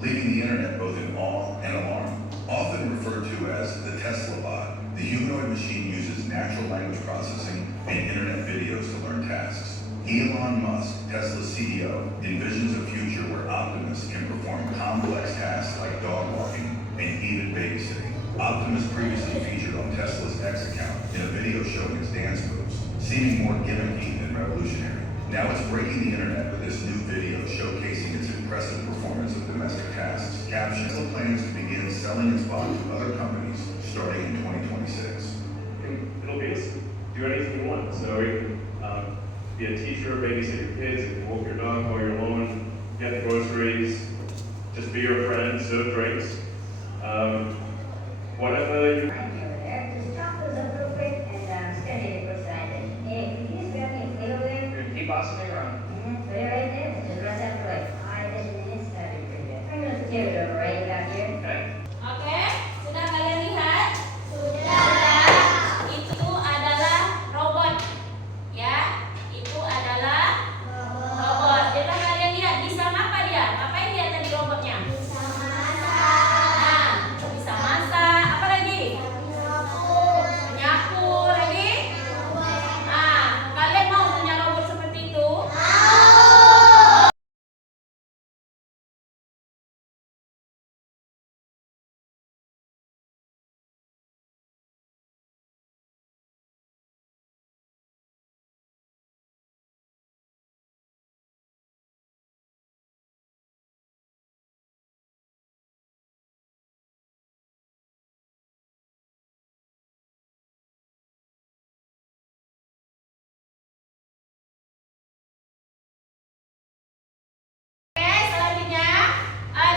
leaving the internet both in awe and alarm. Often referred to as the Tesla bot, the humanoid machine uses natural language processing and internet videos to learn tasks. Elon Musk, Tesla's CEO, envisions a future where Optimus can perform complex tasks like dog walking and even babysitting. Optimus previously featured on Tesla's X account in a video showing his dance moves, seeming more gimmicky than revolutionary. Now it's breaking the internet with this new video showcasing its impressive performance of domestic tasks. Caption: Tesla plans to begin selling its bot to other companies starting in 2026. It'll be do anything you want. So you can be a teacher, babysit your kids, you can walk your dog while you're alone, get groceries, just be your friend, serve drinks. Whatever you keep asking me around. Okay. Oke, sudah kalian lihat? Sudah. Itu adalah robot. Ya, itu adalah robot. Coba kalian lihat, bisa apa dia? Ngapain dia tadi robotnya? Bisa masak. Nah, bisa masak. Apa lagi? Menyapu lagi? Nah, kalian mau punya robot seperti itu?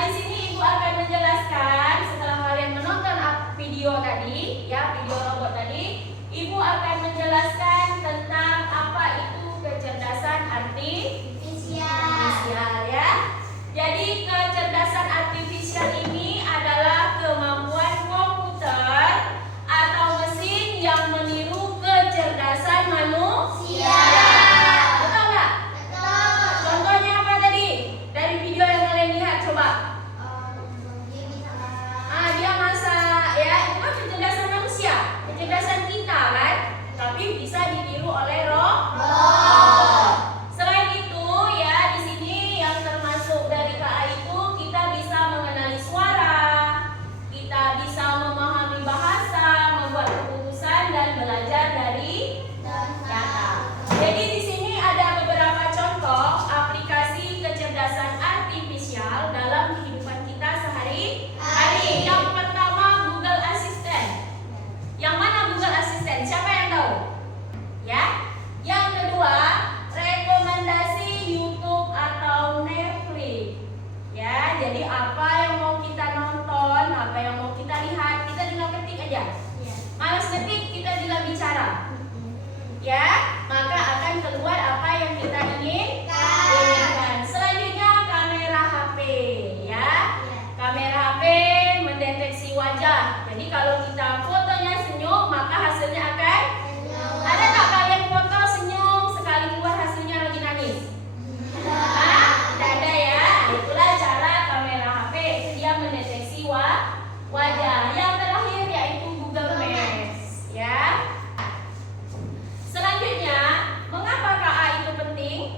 Di sini Ibu akan menjelaskan setelah kalian menonton video tadi, ya, video robot tadi, Ibu akan menjelaskan tentang apa itu kecerdasan artifisial, ya. Jadi kecerdasan artifisial ini adalah kemampuan komputer atau mesin yang meniru kecerdasan manusia. Betul nggak? Betul. Contohnya apa tadi? Dari video yang kalian lihat, coba. Dia masak, ya, itu kan kecerdasan manusia, kecerdasan kita kan, tapi bisa ditiru oleh robot. Selain itu, ya, di sini yang termasuk dari KA itu kita bisa mengenali suara, kita bisa memahami bahasa, membuat keputusan dan belajar dari data. Jadi di sini ada beberapa contoh aplikasi kecerdasan artifisial dalam kehidupan kita sehari-hari. Yang pertama, Google Assistant. Yang mana Google Assistant? Siapa yang tahu? Ya. Yang kedua, rekomendasi YouTube atau Netflix. Ya, jadi apa yang mau kita nonton, apa yang mau kita lihat, kita tinggal ketik aja. Malas ketik, kita tinggal bicara. Ya, maka akan keluar apa yang kita inginkan. Selanjutnya kamera HP, ya. Kamera HP mendeteksi wajah. Jadi kalau kita fotonya senyum, maka hasilnya akan ada tak kalian foto senyum sekali keluar hasilnya lagi nangis? Tidak ada, ya. Itulah cara kamera HP, itu dia mendeteksi wajah. Yang terakhir yaitu Google Maps, ya. Selanjutnya, mengapa KA itu penting?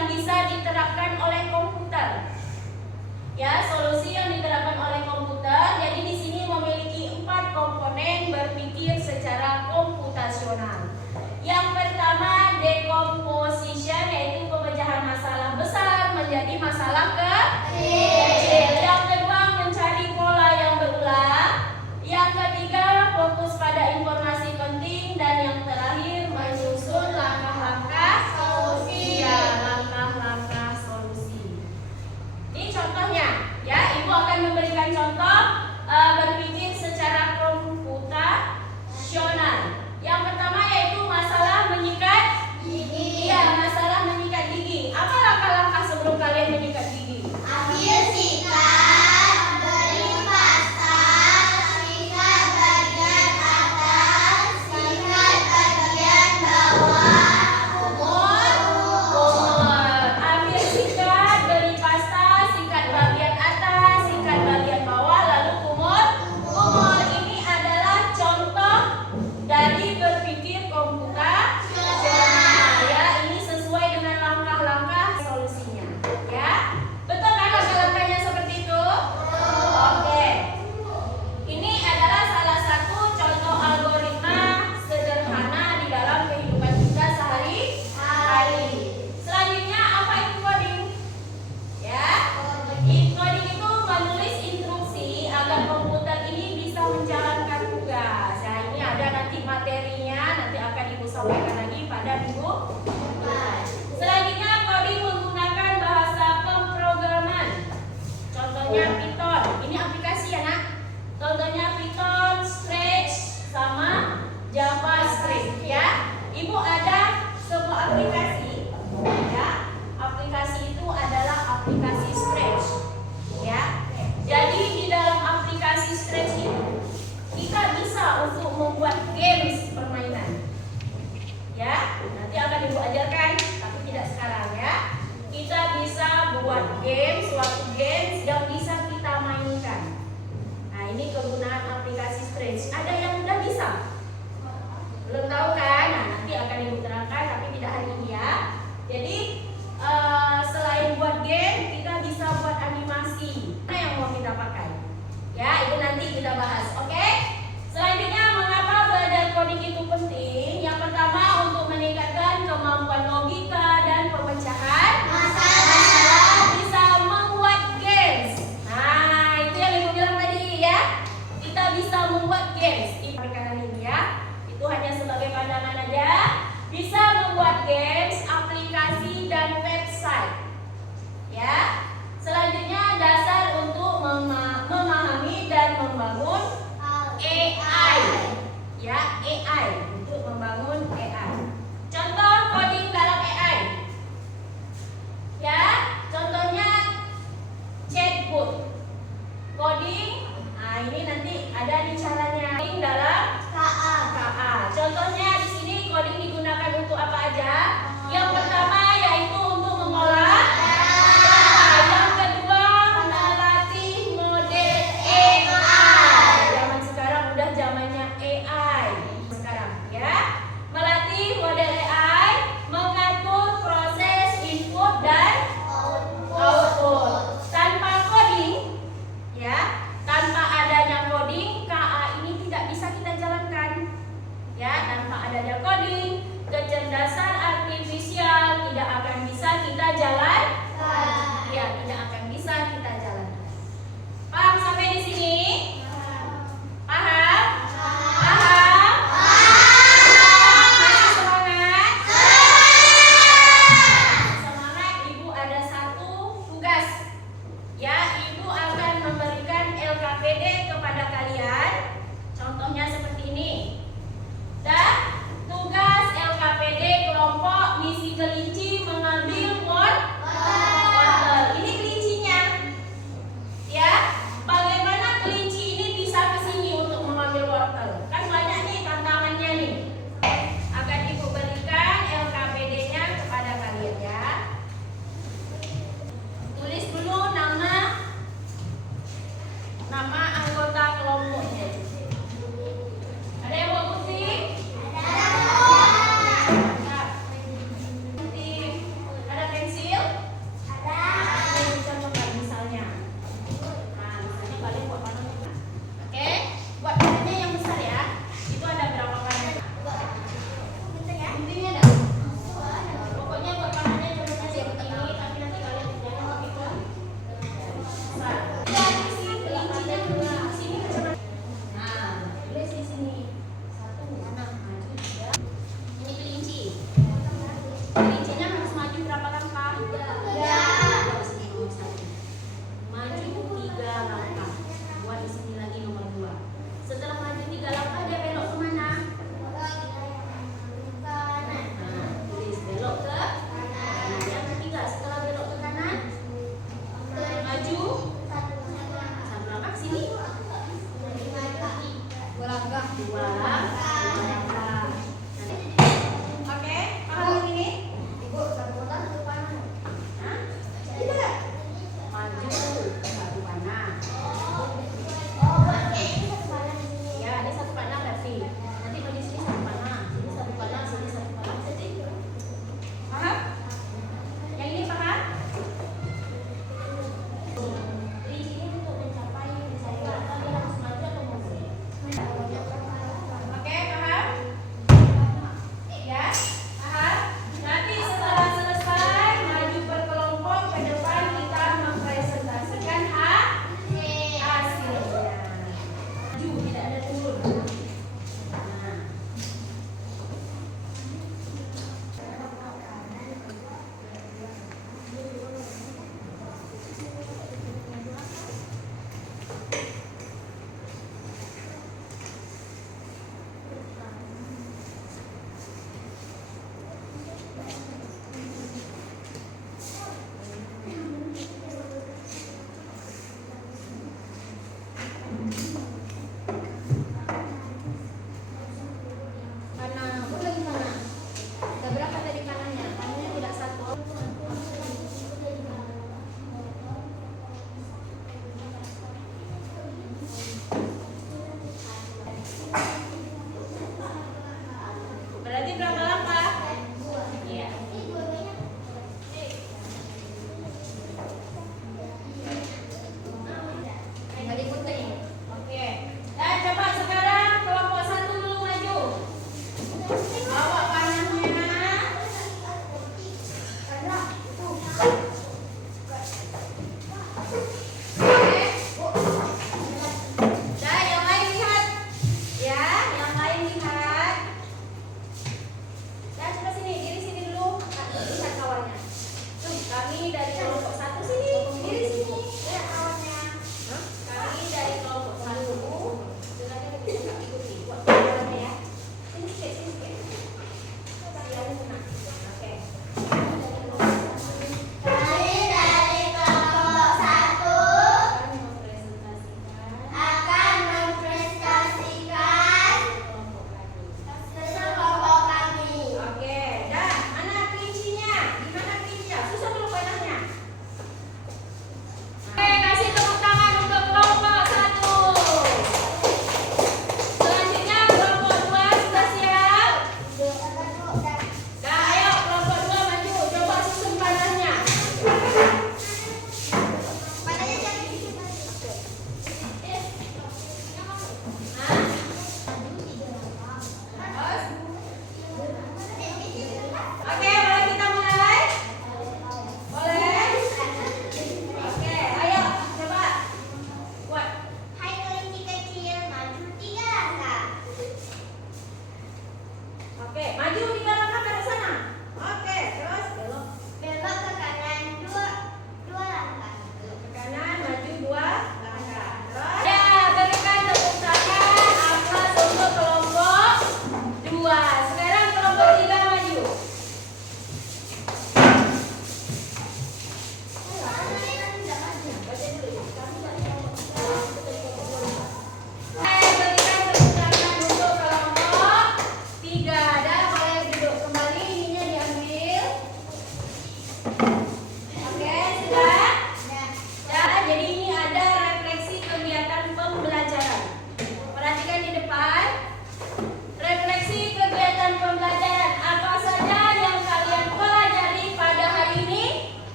yang bisa diterapkan oleh komputer. Ya, solusi yang diterapkan oleh komputer. Jadi di sini memiliki 4 komponen berpikir secara komputasional. Yang pertama, decomposition, yaitu pemecahan masalah besar menjadi masalah kecil. Yang kedua, mencari pola yang berulang. Yang ketiga, fokus pada informasi penting. Dan yang terakhir, menyusun langkah-langkah solusi. Ya, langkah-langkah solusi. Ini contohnya, ya. Ibu akan memberikan contoh berpikir secara komputasional. Yang pertama yaitu masalah menyikat gigi. Iya, masalah menyikat gigi. Apa langkah-langkah sebelum kalian menyikat gigi? Ambil sikat, beri pasta, sikat bagian atas, sikat bagian bawah, Kumur. Ambil sikat, beri pasta, sikat bagian atas, sikat bagian bawah, lalu kumur. Ini adalah contoh dari berpikir komputasional. Ya, ini sesuai dengan langkah-langkah solusinya. Ya, betul kan langkah-langkahnya seperti itu? Oke. Ini adalah salah satu contoh algoritma sederhana di dalam kehidupan kita sehari-hari. Selanjutnya apa itu coding? Ya, coding itu menulis instruksi agar komputer ini bisa menjalankan tugas. Ya, ini ada nanti materinya, nanti akan Ibu sampaikan lagi pada minggu depan. Selanjutnya coding menggunakan bahasa pemrograman. Contohnya Python. Ini aplikasi ya, Nak. Contohnya Python, Scratch, sama JavaScript ya. Ibu ada sebuah aplikasi ya. Aplikasi itu adalah aplikasi Scratch ya. Jadi di dalam aplikasi Scratch itu kita bisa untuk membuat games permainan. Ya, nanti akan Ibu ajarkan, tapi tidak sekarang ya. Kita bisa buat games, suatu games yang bisa kita mainkan. Nah, ini kegunaan aplikasi Scratch. Ada yang udah bisa? Belum tahu kan? Nah, nanti akan Ibu terangkan, tapi tidak hari ini ya. Jadi selain buat game, kita bisa buat animasi. Mana yang mau kita pakai? Ya, itu nanti kita bahas. Oke? Selanjutnya, mengapa belajar coding itu penting? Yang pertama, untuk meningkatkan kemampuan logika dan pemecahan masalah, bisa membuat games. Nah, itu yang Ibu bilang tadi ya. Kita bisa membuat games. Ibu kanan ini ya. Itu hanya sebagai pandangan aja. Bisa membuat games, aplikasi dan website. Ya. Selanjutnya, dasar untuk memahami dan membangun AI. dua rangka. Oke, paham yang ini? Ibu, satu kotak satu panah. Hah? Tidak. Maju satu panah. Oh, buat kayak ini satu panah di sini. Ya, ini satu panah berarti. Nanti bagi sini satu panah, sini satu panah, sini satu panah. Paham? Yang ini paham? Di sini untuk mencapai misalnya kalian harus maju atau mundur.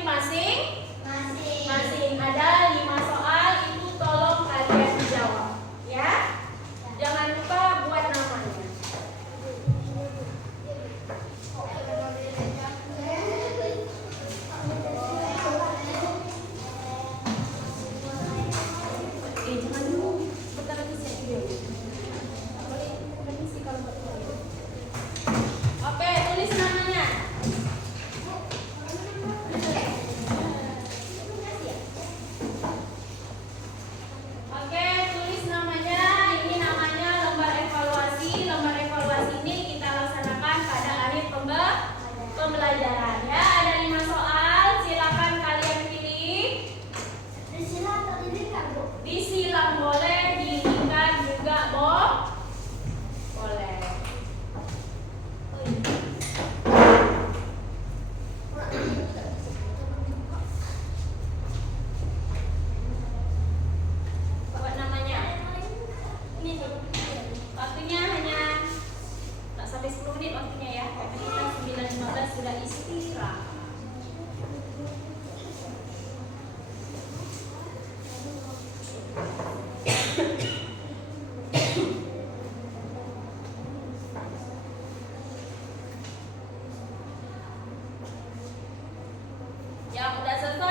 masing-masing? Masih. Masing. Ada 5 soal, itu tolong kalian jawab. Ya? Jangan lupa buat namanya. Jangan dulu. Bentar lagi saya video. Permisi kalau nggak boleh. Oke, tulis namanya. Oke, tulis namanya. Ini namanya lembar evaluasi. Lembar evaluasi ini kita laksanakan pada akhir pembelajaran. Ya, ada 5 soal. Silakan kalian pilih. Disilang atau dilihat, Bu? Disilang boleh, dilingkan juga boleh. Buat namanya. Ini nih. Waktunya hanya tak sampai 10 menit waktunya ya. Karena kita 9.15 sudah istirahat. Yang udah selesai